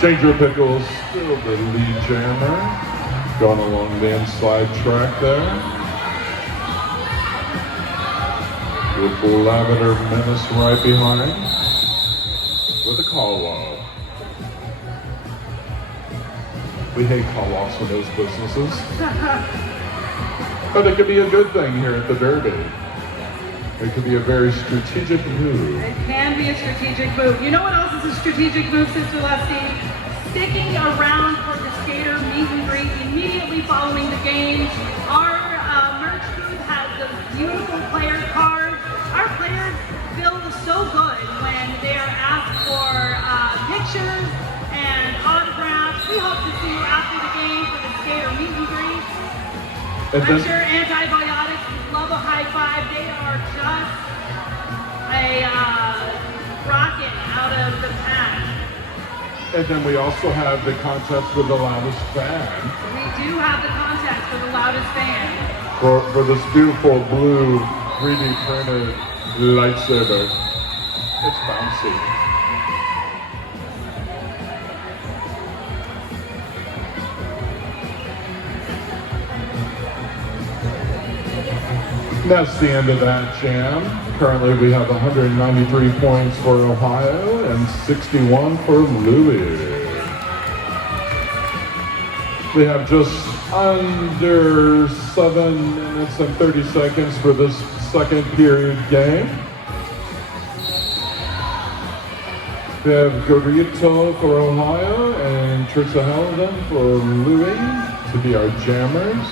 Danger Pickles, still the lead jammer, going along the inside track there. With Lavender Menace right behind, with a call-off. We hate call-offs in those businesses. But it could be a good thing here at the Derby. It could be a very strategic move. It can be a strategic move. You know what else is a strategic move, Sister Leslie? Sticking around for the skater meet and greet immediately following the game. Our merch booth has those beautiful player cards. Our players feel so good when they are asked for pictures and autographs. We hope to see you after the game for the skater meet and greet. I'm sure Antibiotics love a high five. They are just a rocket out of the pack. And then we also have the contest for the loudest fan. We do have the contest for the loudest fan. For this beautiful blue 3D printed lightsaber. It's bouncy. That's the end of that jam. Currently we have 193 points for Ohio and 61 for Louisville. We have just under 7 minutes and 30 seconds for this second period game. We have Gorito for Ohio and Trisha Hallidan for Louis to be our jammers.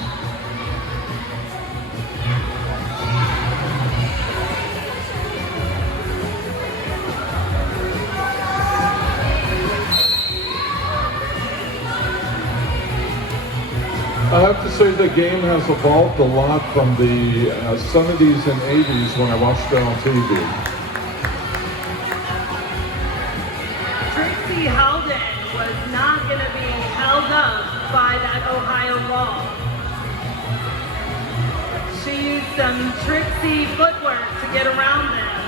I have to say the game has evolved a lot from the 70s and 80s when I watched it on TV. Trixie Hallidan was not going to be held up by that Ohio wall. She used some tricksy footwork to get around them.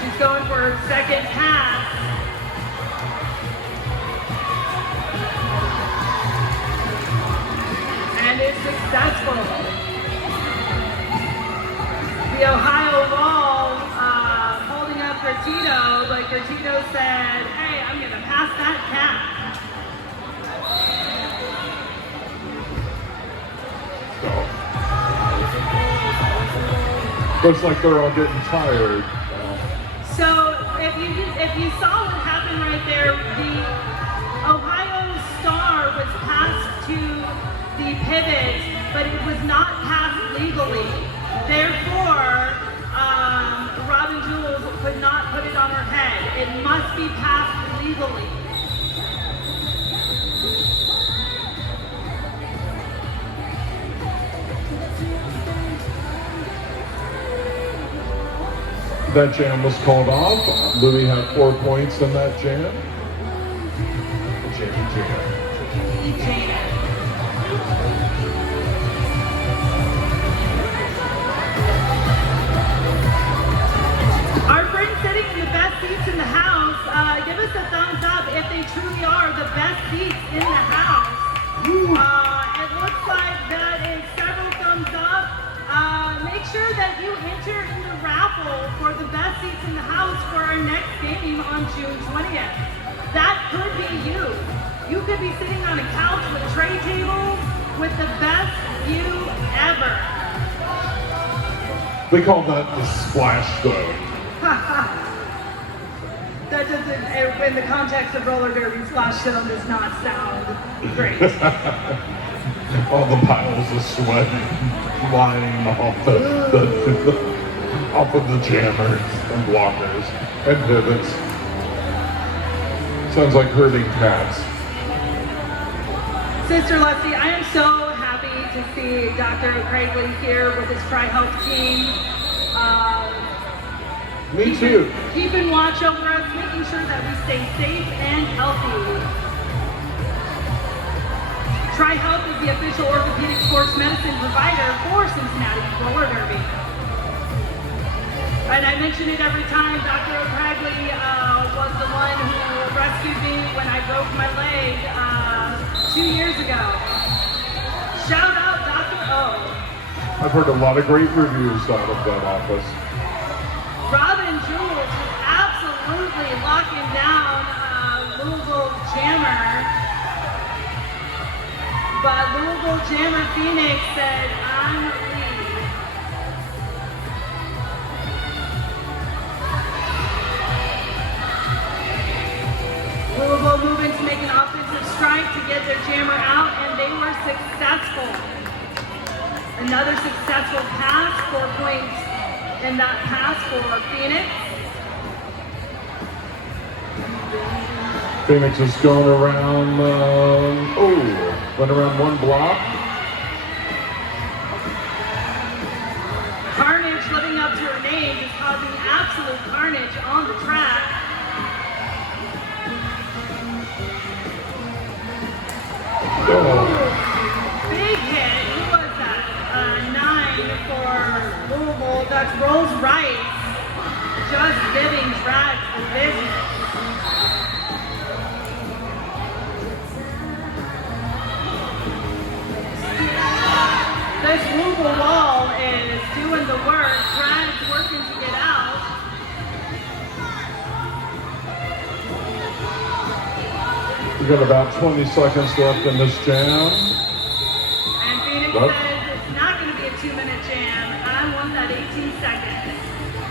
She's going for her second pass. And it's successful. The Ohio wall holding up Gertito, but Gertito said, hey, I'm going to pass that cap. Looks like they're all getting tired. So if you saw what happened right there, the Ohio star was passed to the pivot, but it was not passed legally. Therefore, Robin Jules could not put it on her head. It must be passed legally. That jam was called off. Louis had 4 points in that jam. Jam. Our friends sitting in the best seats in the house, give us a thumbs up if they truly are the best seats in the house. It looks like that is several thumbs up. Make sure that you enter in the raffle for the best seats in the house for our next game on June 20th. That could be you. You could be sitting on a couch with tray tables with the best view ever. We call that the splash zone. That doesn't, in the context of roller derby, splash zone does not sound great. All the piles of sweat flying off off of the jammers and blockers and pivots. Sounds like herding cats. Sister Leslie, I am so happy to see Dr. Craigley here with his Tri-Health team. Me too. Keeping watch over us, making sure that we stay safe and healthy. TriHealth is the official orthopedic sports medicine provider for Cincinnati roller derby. And I mention it every time. Dr. O'Cragley was the one who rescued me when I broke my leg 2 years ago. Shout out Dr. O. I've heard a lot of great reviews out of that office. Robin Jewell just absolutely locking down Louisville Jammer. But Louisville Jammer Phoenix said, I'm lead. Louisville moving to make an offensive strike to get their jammer out, and they were successful. Another successful pass, 4 points in that pass for Phoenix. Phoenix is going around, went around one block. Carnage living up to her name, just causing absolute carnage on the track. Oh. Big hit. Who was that? 9 for Louisville. That's Rolls Rice. Just giving drag the vision. This Louisville wall is doing the work. Brad's working to get out. We got about 20 seconds left in this jam. And Phoenix says it's not going to be a 2-minute jam. I want that 18 seconds.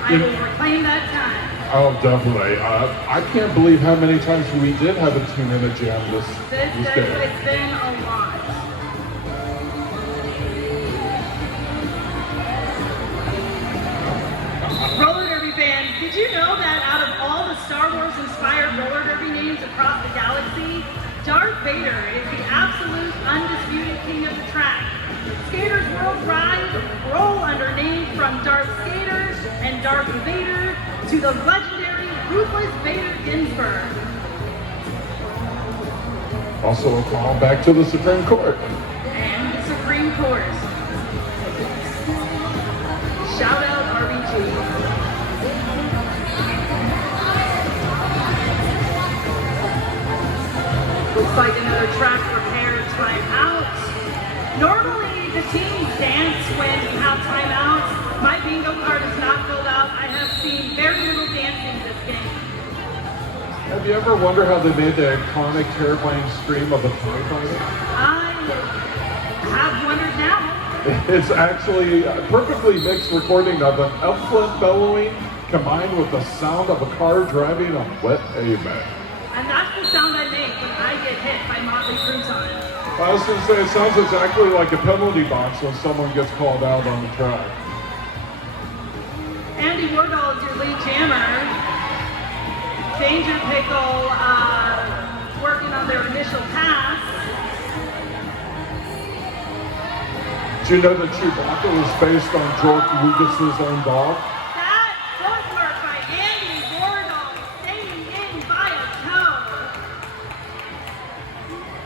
I will reclaim that time. Oh, definitely. I can't believe how many times we did have a 2-minute jam this day. It's been a lot. Roller derby fans, did you know that out of all the Star Wars inspired roller derby names across the galaxy, Darth Vader is the absolute undisputed king of the track. Skaters worldwide roll under names from Darth Skater and Darth Vader to the legendary Ruthless Vader Ginsburg. Also a call back to the Supreme Court. And the Supreme Court. Shout out RBG. Looks like another track repair timeout. Normally the teams dance when we have timeouts. My bingo card is not filled out. I have seen very little dancing this game. Have you ever wondered how they made the iconic terrifying scream of the TIE fighter? I have wondered now. It's actually a perfectly mixed recording of an elephant bellowing combined with the sound of a car driving on wet pavement. And that's the sound I make when I get hit by Motley Cruton. I was going to say, it sounds exactly like a penalty box when someone gets called out on the track. Andy Wardall is your lead jammer. Danger Pickle working on their initial pass. Do you know that Chewbacca was based on George Lucas's own dog? That footwork by Andy Wardall staying in by a toe.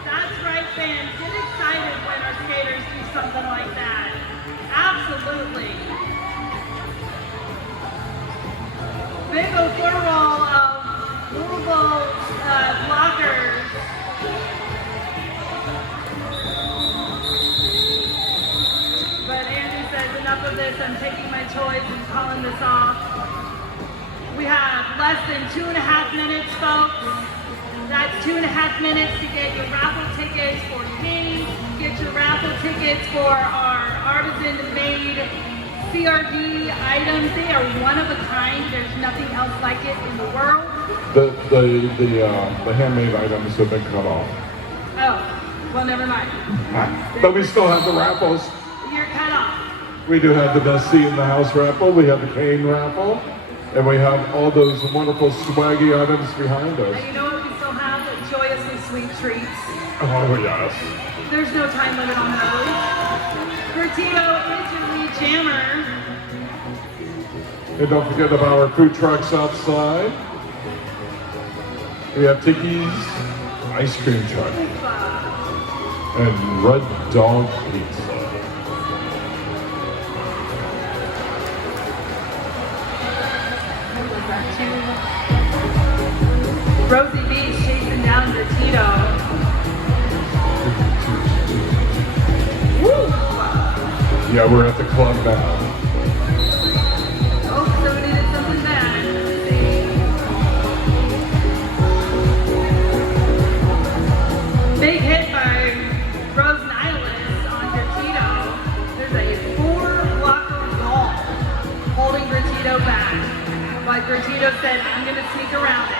That's right, fans. Get excited when our skaters do something like that. Absolutely. Big old roll of Louisville blockers. But Andy says, enough of this, I'm taking my choice and calling this off. We have less than 2.5 minutes, folks. That's 2.5 minutes to get your raffle tickets for the game, get your raffle tickets for our artisan-made CRD items. They are one of a kind. There's nothing else like it in the world. The handmade items have been cut off. Oh, well, never mind. But we still have the raffles. You're cut off. We do have the best seat in the house raffle. We have the cane raffle. And we have all those wonderful swaggy items behind us. And you know what we still have? Joyously sweet treats. Oh, yes. There's no time limit on those. Bertino is your lead jammer. And don't forget about our food trucks outside. We have Tiki's ice cream truck and Red Dog Pizza. Rosie Beach chasing down Gratito. Woo! Yeah, we're at the club now. Oh, somebody did something bad. Let's see. Big hit by Rose Nihilus on Gratito. There's a 4-blocker wall holding Gratito back. But Gratito said, I'm going to sneak around it.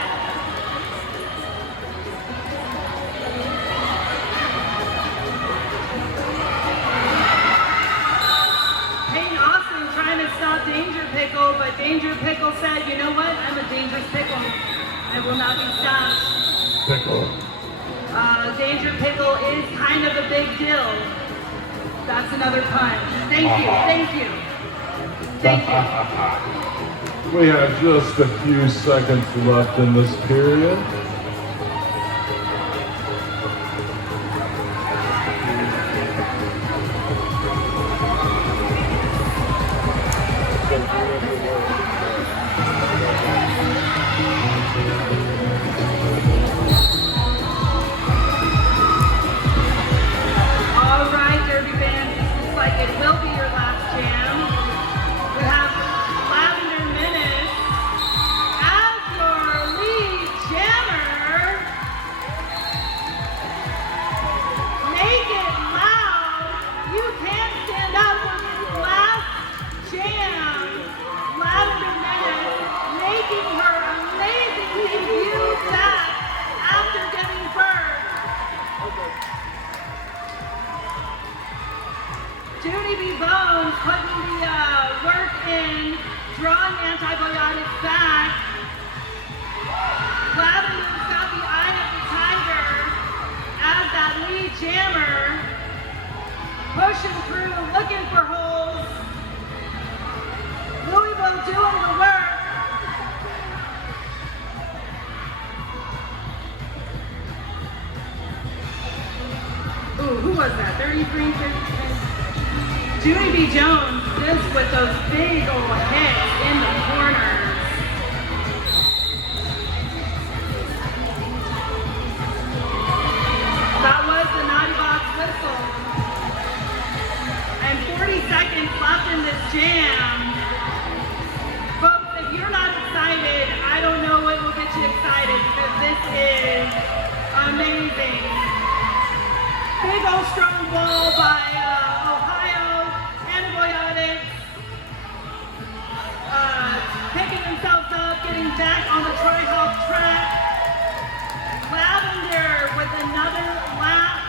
Stop Danger Pickle, but Danger Pickle said, you know what? I'm a dangerous pickle. I will not be stopped. Pickle. Danger Pickle is kind of a big deal. That's another pun. Thank you, thank you. Thank you. We have just a few seconds left in this period. Judy B. Bones putting the work in, drawing antibiotics back. Lavender's got the eye of the tiger as that lead jammer. Pushing through, looking for holes. Louisville doing the work. Ooh, who was that? 33, 33. Judy B. Jones just with those big old hits in the corners. That was the naughty box whistle. And 40 seconds left in this jam. Folks, if you're not excited, I don't know what will get you excited because this is amazing. Big old strong ball by Ohio, antibiotics, picking themselves up, getting back on the tri-hop track. Lavender with another lap.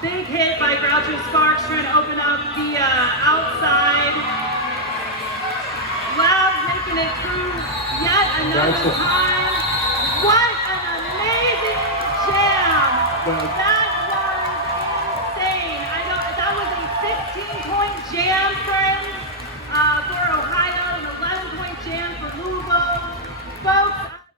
Big hit by Groucho Sparks trying to open up the outside. Lab making it through yet another time. What an amazing jam!